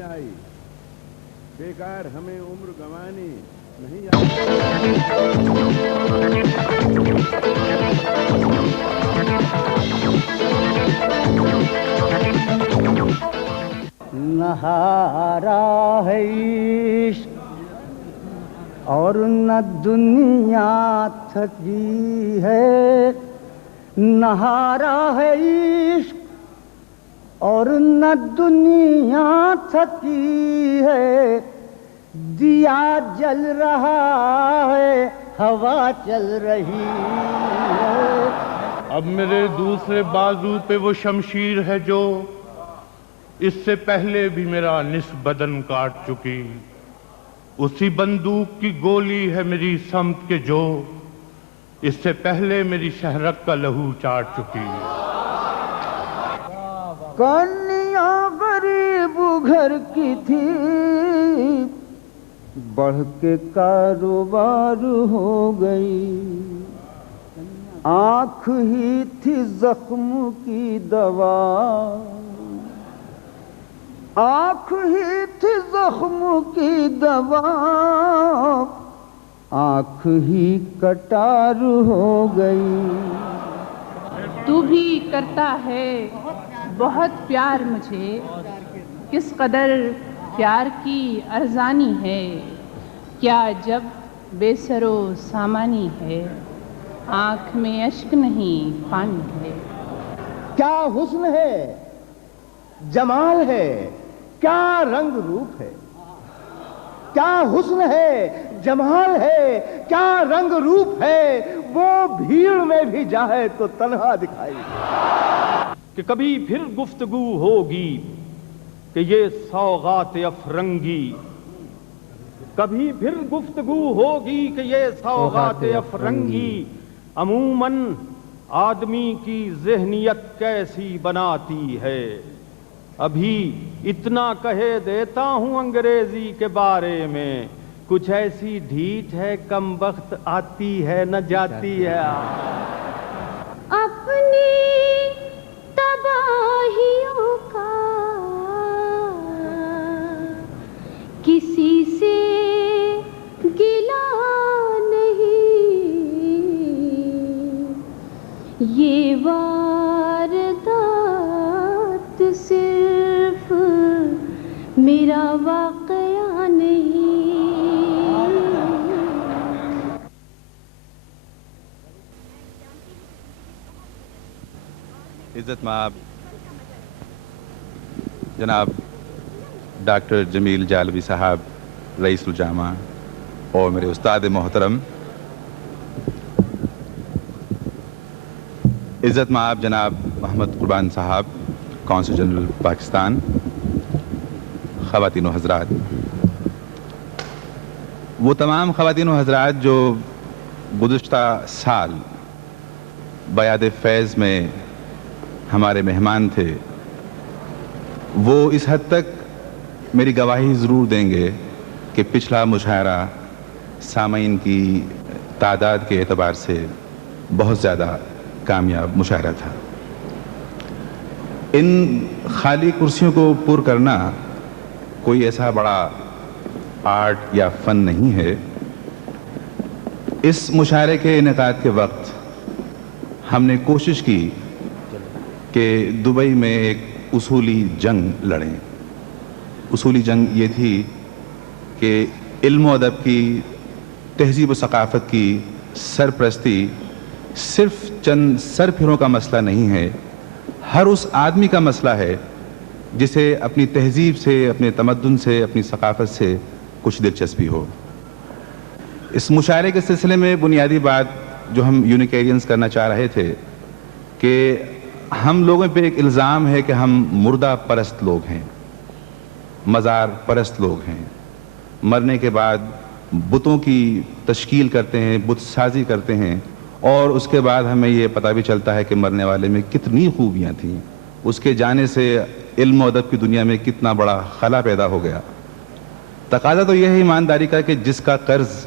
नहीं आई, बेकार हमें उम्र गंवानी नहीं नहारा है इश्क और न दुनिया थकी है, नहारा है इश्क और न दुनिया थकी है, दिया जल रहा है, हवा चल रही है। अब मेरे दूसरे बाजू पे वो शमशीर है जो इससे पहले भी मेरा निस बदन काट चुकी, उसी बंदूक की गोली है मेरी समत के जो इससे पहले मेरी शहरक का लहू चाट चुकी। कन्या गरीब घर की थी, बढ़ के कारोबार हो गई, आंख ही थी जख्म की दवा, आंख ही थी जख्म की दवा, आंख ही कटार हो गई। तू भी करता है बहुत प्यार मुझे, किस कदर प्यार की अरज़ानी है, क्या जब बेसरो सामानी है, आँख में अश्क नहीं पानी है। क्या हुस्न है, जमाल है, क्या रंग रूप है, क्या हुस्न है, जमाल है, क्या रंग रूप है, वो भीड़ में भी जाए तो तन्हा दिखाई। कि कभी फिर गुफ्तगू होगी कि ये सौगात अफरंगी, कभी फिर गुफ्तगू होगी कि ये सौगात अफरंगी अमूमन आदमी की ज़हनियत कैसी बनाती है। अभी इतना कहे देता हूँ अंग्रेजी के बारे में, कुछ ऐसी ढीठ है कम वक्त आती है न जाती है। अपनी तबाहियों का किसी से गिला नहीं, ये वारदात सिर्फ मेरा वाक़या नहीं। इज़्ज़त माब जनाब डॉक्टर जमील जालवी साहब रईसुल जामा और मेरे उस्ताद मोहतरम, इज़्ज़त माब जनाब मोहम्मद कुर्बान साहब कौंसल जनरल पाकिस्तान, ख़वातीन व हज़रात, वो तमाम ख़वातीन व हज़रात जो गुज़श्ता साल बयाद फैज़ में हमारे मेहमान थे, वो इस हद तक मेरी गवाही ज़रूर देंगे कि पिछला मुशायरा सामीन की तादाद के एतबार से बहुत ज़्यादा कामयाब मुशायरा था। इन खाली कुर्सियों को पुर करना कोई ऐसा बड़ा आर्ट या फ़न नहीं है। इस मुशायरे के इनेकाद के वक्त हमने कोशिश की कि दुबई में एक उसूली जंग लड़ें। उसूली जंग ये थी कि इल्म व अदब की, तहज़ीब व सक़ाफ़त की सरपरस्ती सिर्फ़ चंद सरफिरों का मसला नहीं है, हर उस आदमी का मसला है जिसे अपनी तहज़ीब से, अपने तमद्दुन से, अपनी सक़ाफ़त से कुछ दिलचस्पी हो। इस मुशायरे के सिलसिले में बुनियादी बात जो हम यूनिकेरियंस करना चाह रहे थे कि हम लोगों पे एक इल्ज़ाम है कि हम मुर्दा परस्त लोग हैं, मज़ार परस्त लोग हैं, मरने के बाद बुतों की तश्कील करते हैं, बुत साजी करते हैं, और उसके बाद हमें ये पता भी चलता है कि मरने वाले में कितनी खूबियाँ थीं, उसके जाने से इल्म व अदब की दुनिया में कितना बड़ा खला पैदा हो गया। तकाज़ा तो यह है ईमानदारी का कि जिसका कर्ज़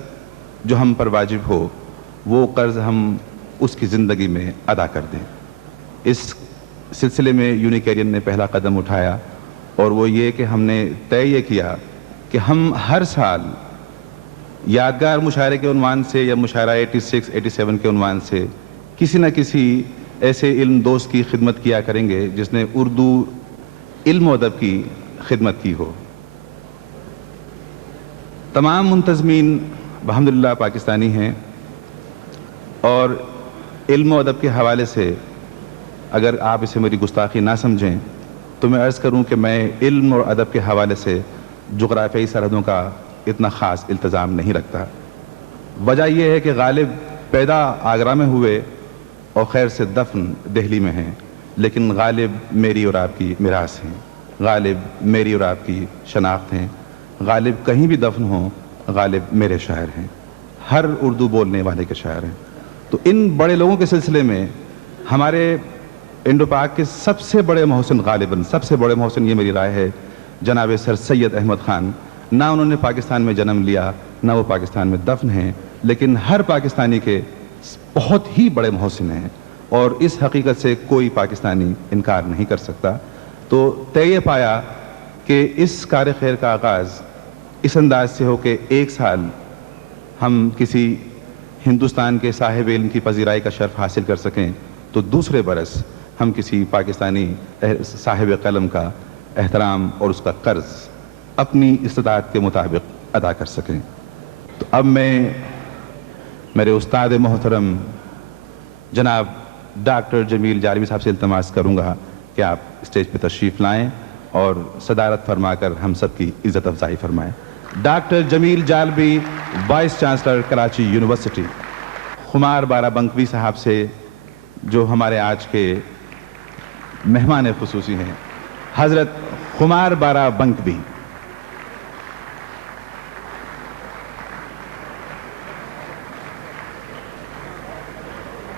जो हम पर वाजिब हो वो कर्ज़ हम उसकी ज़िंदगी में अदा कर दें। इस सिलसिले में यूनिकेरियन ने पहला कदम उठाया اور وہ یہ کہ ہم نے طے یہ کیا کہ ہم ہر سال یادگار مشاعرے کے عنوان سے یا مشاعرہ 86-87 کے عنوان سے کسی نہ کسی ایسے علم دوست کی خدمت کیا کریں گے جس نے اردو علم و ادب کی خدمت کی ہو. تمام منتظمین الحمدللہ پاکستانی ہیں، اور علم و ادب کے حوالے سے اگر آپ اسے میری گستاخی نہ سمجھیں تو میں عرض کروں کہ میں علم اور ادب کے حوالے سے جغرافیائی سرحدوں کا اتنا خاص التزام نہیں رکھتا. وجہ یہ ہے کہ غالب پیدا آگرہ میں ہوئے اور خیر سے دفن دہلی میں ہیں، لیکن غالب میری اور آپ کی میراث ہیں، غالب میری اور آپ کی شناخت ہیں. غالب کہیں بھی دفن ہوں، غالب میرے شاعر ہیں، ہر اردو بولنے والے کے شاعر ہیں. تو ان بڑے لوگوں کے سلسلے میں ہمارے انڈو پاک کے سب سے بڑے محسن، غالباً سب سے بڑے محسن، یہ میری رائے ہے، جناب سر سید احمد خان. نہ انہوں نے پاکستان میں جنم لیا، نہ وہ پاکستان میں دفن ہیں، لیکن ہر پاکستانی کے بہت ہی بڑے محسن ہیں، اور اس حقیقت سے کوئی پاکستانی انکار نہیں کر سکتا. تو طے یہ پایا کہ اس کار خیر کا آغاز اس انداز سے ہو کہ ایک سال ہم کسی ہندوستان کے صاحب علم کی پذیرائی کا شرف حاصل کر سکیں، تو دوسرے برس ہم کسی پاکستانی صاحب قلم کا احترام اور اس کا قرض اپنی استطاعت کے مطابق ادا کر سکیں. تو اب میں میرے استاد محترم جناب ڈاکٹر جمیل جالبی صاحب سے التماس کروں گا کہ آپ اسٹیج پہ تشریف لائیں اور صدارت فرما کر ہم سب کی عزت افزائی فرمائیں. ڈاکٹر جمیل جالبی، وائس چانسلر کراچی یونیورسٹی. خمار بارہ بنکوی صاحب سے جو ہمارے آج کے مہمان خصوصی ہیں، حضرت خمار بارہ بنکوی.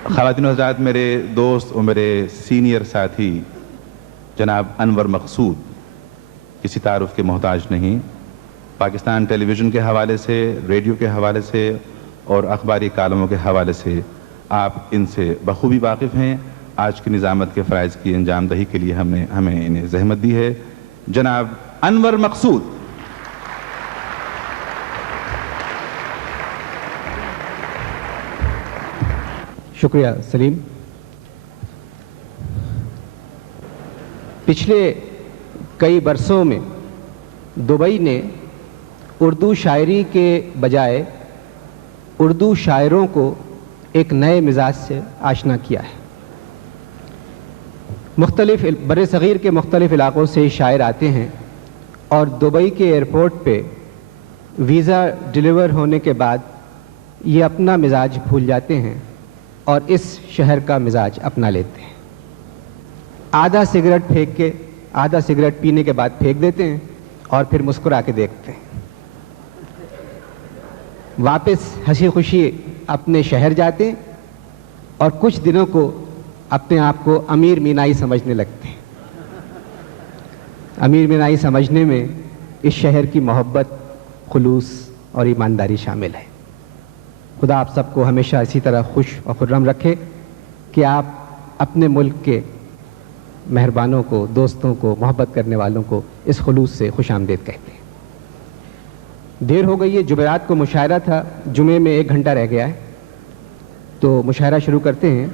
خواتین و حضرات، میرے دوست اور میرے سینئر ساتھی جناب انور مقصود کسی تعارف کے محتاج نہیں. پاکستان ٹیلی ویژن کے حوالے سے، ریڈیو کے حوالے سے اور اخباری کالموں کے حوالے سے آپ ان سے بخوبی واقف ہیں. آج کی نظامت کے فرائض کی انجام دہی کے لیے ہمیں انہیں زحمت دی ہے. جناب انور مقصود. شکریہ سلیم. پچھلے کئی برسوں میں دبئی نے اردو شاعری کے بجائے اردو شاعروں کو ایک نئے مزاج سے آشنا کیا ہے. مختلف بر صغیر کے مختلف علاقوں سے شاعر آتے ہیں اور دبئی کے ایئرپورٹ پہ ویزا ڈیلیور ہونے کے بعد یہ اپنا مزاج بھول جاتے ہیں اور اس شہر کا مزاج اپنا لیتے ہیں. آدھا سگریٹ پینے کے بعد پھینک دیتے ہیں اور پھر مسکرا کے دیکھتے ہیں. واپس ہنسی خوشی اپنے شہر جاتے ہیں اور کچھ دنوں کو اپنے آپ کو امیر مینائی سمجھنے لگتے ہیں. امیر مینائی سمجھنے میں اس شہر کی محبت، خلوص اور ایمانداری شامل ہے. خدا آپ سب کو ہمیشہ اسی طرح خوش اور خرم رکھے کہ آپ اپنے ملک کے مہربانوں کو، دوستوں کو، محبت کرنے والوں کو اس خلوص سے خوش آمدید کہتے ہیں. دیر ہو گئی ہے، جمعرات کو مشاعرہ تھا، جمعے میں 1 گھنٹہ رہ گیا ہے، تو مشاعرہ شروع کرتے ہیں.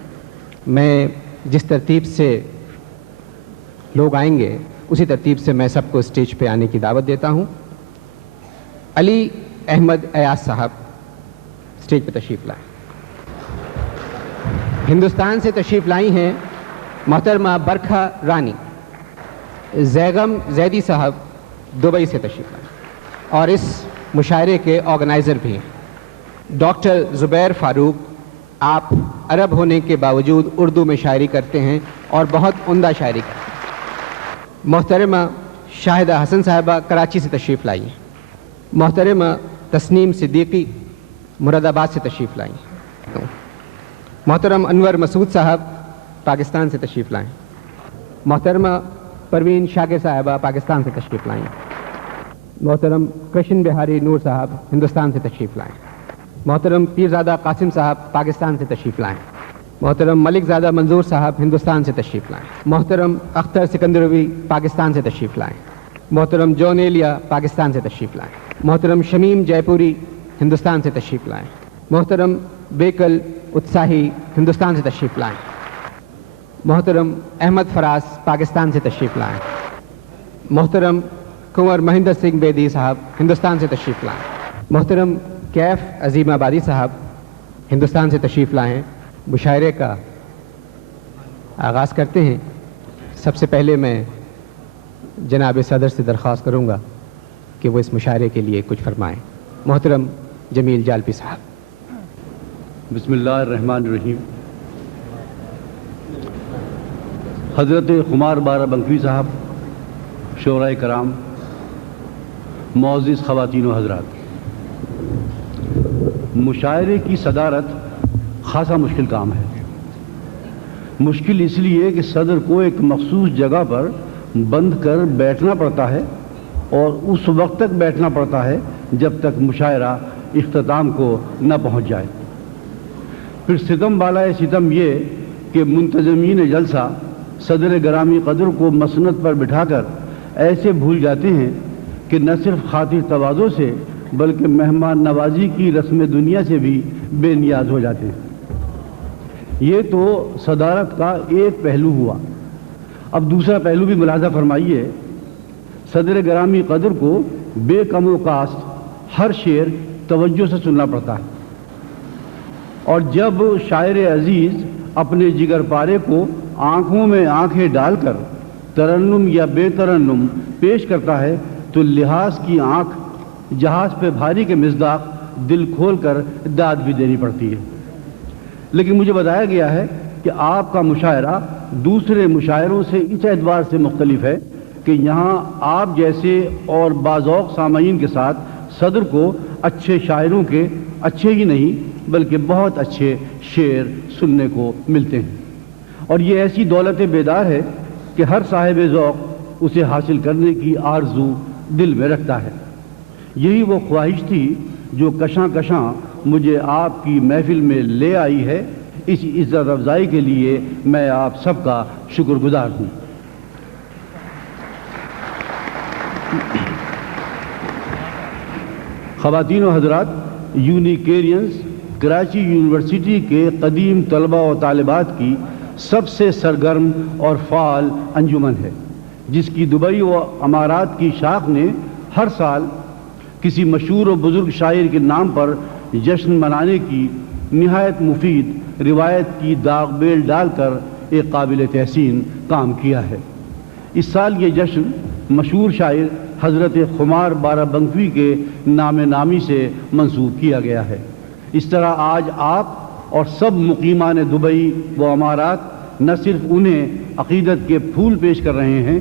میں جس ترتیب سے لوگ آئیں گے اسی ترتیب سے میں سب کو اسٹیج پہ آنے کی دعوت دیتا ہوں. علی احمد ایاز صاحب اسٹیج پہ تشریف لائیں. ہندوستان سے تشریف لائی ہیں محترمہ برکھا رانی. زیغم زیدی صاحب دبئی سے تشریف لائیں اور اس مشاعرے کے آرگنائزر بھی ہیں. ڈاکٹر زبیر فاروق، آپ عرب ہونے کے باوجود اردو میں شاعری کرتے ہیں اور بہت عمدہ شاعری کرتے ہیں. محترمہ شاہدہ حسن صاحبہ کراچی سے تشریف لائی ہیں. محترمہ تسنیم صدیقی مراد آباد سے تشریف لائیں. محترم انور مسعود صاحب پاکستان سے تشریف لائیں. محترمہ پروین شاکر صاحبہ پاکستان سے تشریف لائیں. محترم کرشن بہاری نور صاحب ہندوستان سے تشریف لائیں. محترم پیرزادہ قاسم صاحب پاکستان سے تشریف لائیں. محترم ملک زادہ منظور صاحب ہندوستان سے تشریف لائیں. محترم اختر سکندروی پاکستان سے تشریف لائیں. मोहतरम जॉन एलिया पाकिस्तान से तशरीफ़ लाएँ। मोहतरम शमीम जयपुरी हिंदुस्तान से तशरीफ़ लाएँ। मोहतरम बेकल उत्साही हिंदुस्तान से तशरीफ़ लाएँ। मोहतरम अहमद फराज पाकिस्तान से तशरीफ़ लाएँ। मोहतरम कुंवर महेंद्र सिंह बेदी साहब हिंदुस्तान से तशरीफ़ लाएँ। मोहतरम कैफ अजीमाबादी साहब हिंदुस्तान से तशरीफ़ लाएँ। मुशायरे का आगाज़ करते हैं। सबसे पहले मैं जनाब सदर से दरख्वास्त करूँगा कि वो इस मुशायरे के लिए कुछ फरमाएँ। मोहतरम जमील जालपी साहब। बिस्मिल्लाहिर्रहमानिर्रहीम। हज़रत खुमार बाराबंकी साहब, शोराए कराम, मुअज़्ज़िज़ ख़वातीन व हज़रात, मुशायरे की सदारत ख़ासा मुश्किल काम है। मुश्किल इसलिए कि सदर को एक मखसूस जगह पर बंद कर बैठना पड़ता है और उस वक्त तक बैठना पड़ता है जब तक मुशायरा इख्तिताम को न पहुंच जाए। फिर सितम बालाए सितम ये कि मुंतज़मीन जलसा सदर गरामी कदर को मसनद पर बिठाकर ऐसे भूल जाते हैं कि न सिर्फ खातिर तवाज़ो से बल्कि मेहमान नवाजी की रस्म दुनिया से भी बेनियाज हो जाते हैं। ये तो सदारत का एक पहलू हुआ। अब दूसरा पहलू भी मुलाहजा फरमाइए। सदर गरामी कदर को बेकमो कास्ट हर शेर तवज्जो से सुनना पड़ता है, और जब शायर अजीज़ अपने जिगर पारे को आंखों में आंखें डालकर तरन्नुम या बेतरन्नुम पेश करता है तो लिहाज की आंख जहाज़ पे भारी के मिज़दाक दिल खोल कर दाद भी देनी पड़ती है। लेकिन मुझे बताया गया है कि आपका मुशायरा दूसरे मुशायरों से इस एतबार से मुख्तलिफ है कि यहाँ आप जैसे और बाज़ौक़ सामाईन के साथ सदर को अच्छे शायरों के अच्छे ही नहीं बल्कि बहुत अच्छे शेर सुनने को मिलते हैं, और ये ऐसी दौलत बेदार है कि हर साहिब ज़ौक़ उसे हासिल करने की आरज़ू दिल में रखता है। यही वो ख्वाहिश थी जो कशां कशां मुझे आपकी महफिल में ले आई है। इस इज़्ज़त अफ़ज़ाई के लिए मैं आप सबका शुक्रगुज़ार हूँ। ख़वातीन व हज़रात, यूनिकेरियंस कराची यूनिवर्सिटी के कदीम तलबा व तालिबात की सबसे सरगर्म और फ़ाल अंजुमन है, जिसकी दुबई व अमारात की शाख ने हर साल किसी मशहूर और बुज़ुर्ग शायर के नाम पर जश्न मनाने की निहायत मुफीद रिवायत की दाग बेल डालकर एक काबिल तहसीन काम किया है। इस साल ये जश्न मशहूर शायर हज़रत खुमार बाराबंकी के नाम नामी से मंसूब किया गया है। इस तरह आज आप और सब मुकीमान दुबई व अमारात न सिर्फ उन्हें अक़ीदत के फूल पेश कर रहे हैं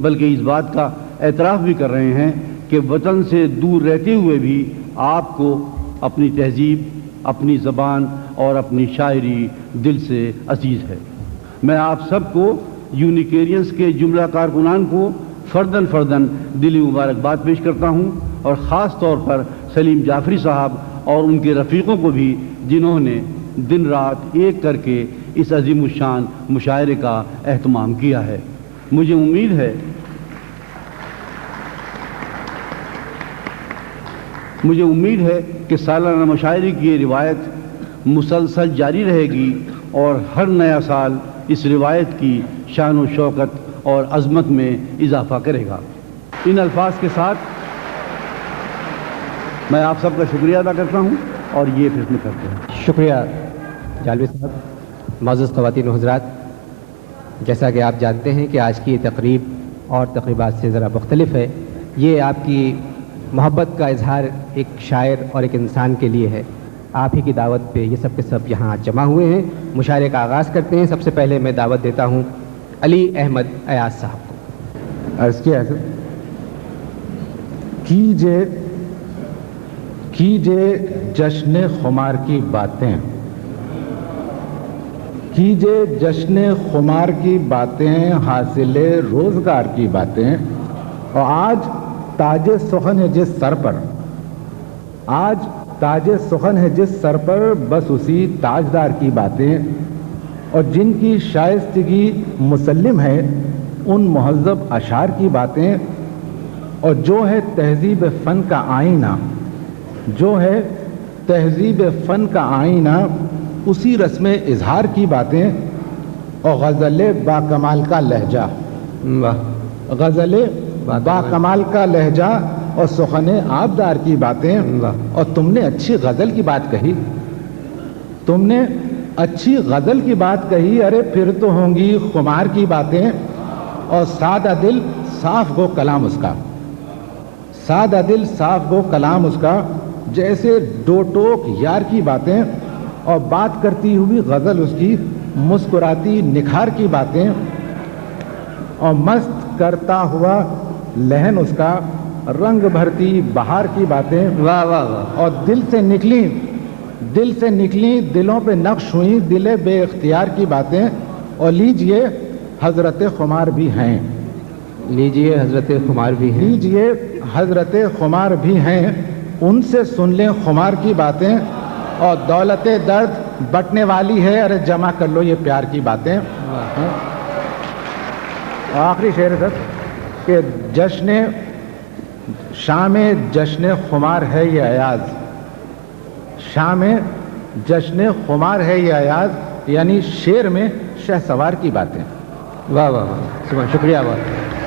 बल्कि इस बात का एतराफ़ भी कर रहे हैं कि वतन से दूर रहते हुए भी आपको अपनी तहजीब, अपनी ज़बान और अपनी शायरी दिल से अजीज़ है। मैं आप सबको यूनिकेरियंस के जुमला कारकुनान को फ़र्दन फ़र्दन दिली मुबारकबाद पेश करता हूँ, और ख़ास तौर पर सलीम जाफरी साहब और उनके रफ़ीक़ों को भी जिन्होंने दिन रात एक करके इस अज़ीमुश्शान मुशायरे का एहतमाम किया है। मुझे उम्मीद है कि सालाना मुशायरे की ये रिवायत मुसलसल जारी रहेगी और हर नया साल इस रिवायत की शान व शौकत और अज़मत में इजाफ़ा करेगा। इन अल्फाज के साथ मैं आप सबका शुक्रिया अदा करता हूँ और ये फिर करते हैं। शुक्रिया जालवी साहब। मुअज़्ज़िज़ ख़वातीन व हज़रात, जैसा कि आप जानते हैं कि आज की तकरीब और तकरीबात से ज़रा मुख्तलिफ है। ये आपकी मोहब्बत का इजहार एक शायर और एक इंसान के लिए है। आप ही की दावत पे ये सब के सब यहाँ जमा हुए हैं। मुशायरे का आगाज़ करते हैं। सबसे पहले मैं दावत देता हूँ अली अहमद अयाज साहब को। अर्ज़ किया कीजिए जश्न खुमार की बातें, कीजिए जश्न खुमार की बातें, हासिले रोज़गार की बातें। और आज ताजे सुखन है जिस सर पर, आज ताजे सुखन है जिस सर पर, बस उसी ताजदार की बातें। और जिनकी शाइस्तगी मुसल्लिम है उन मुहज़्ज़ब अशार की बातें। اور جو ہے تہذیب فن کا آئینہ، جو ہے تہذیب فن کا آئینہ، اسی رسم اظہار کی باتیں اور غزل با کمال کا لہجہ، غزل با کمال کا لہجہ اور سخن آبدار کی باتیں. اور تم نے اچھی غزل کی بات کہی، تم نے اچھی غزل کی بات کہی، ارے پھر تو ہوں گی خمار کی باتیں. اور سادہ دل صاف گو کلام اس کا، سادہ دل صاف گو کلام اس کا، جیسے دو ٹوک یار کی باتیں. اور بات کرتی ہوئی غزل اس کی مسکراتی نکھار کی باتیں. اور مست کرتا ہوا لہن اس کا رنگ بھرتی بہار کی باتیں. واہ واہ واہ. اور دل سے نکلی دلوں پہ نقش ہوئی دل بے اختیار کی باتیں. اور لیجئے حضرت خمار بھی ہیں، لیجئے حضرت خمار بھی ہیں، لیجئے حضرت خمار بھی ہیں، ان سے سن لیں خمار کی باتیں. اور دولت درد بٹنے والی ہے، ارے جمع کر لو یہ پیار کی باتیں. اور آخری شعر ہے کہ شام جشن خمار ہے یہ ایاز، شام جشن خمار ہے یہ ایاز، یعنی شعر میں شہ سوار کی باتیں. واہ واہ واہ، شکریہ. واہ